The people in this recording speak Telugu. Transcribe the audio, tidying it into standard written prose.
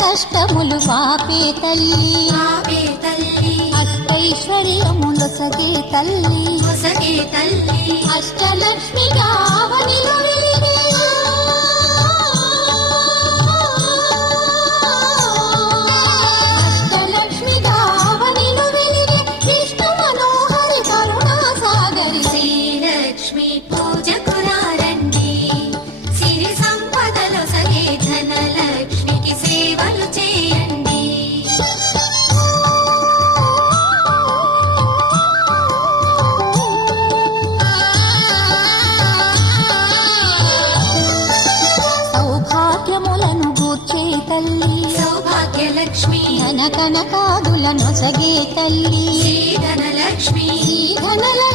కష్టములు పాపే తల్లి అష్టైశ్వర్యములొసగే తల్లి అష్టలక్ష్మిగా అవనిలో వెలిగే అష్టలక్ష్మిగా అవనిలో వెలిగే విష్ణు మనోహరి కరుణా సాగరి శ్రీలక్ష్మి పూజకురారండి సిరి సంపదలు సగే ధనలక్ష్మికి సేవలు చేయండి. సౌభాగ్యములను గూర్చే తల్లి సౌభాగ్యలక్ష్మి ధన కనకాదులను సగే తల్లి శ్రీ ధనలక్ష్మి ధనలక్ష్మి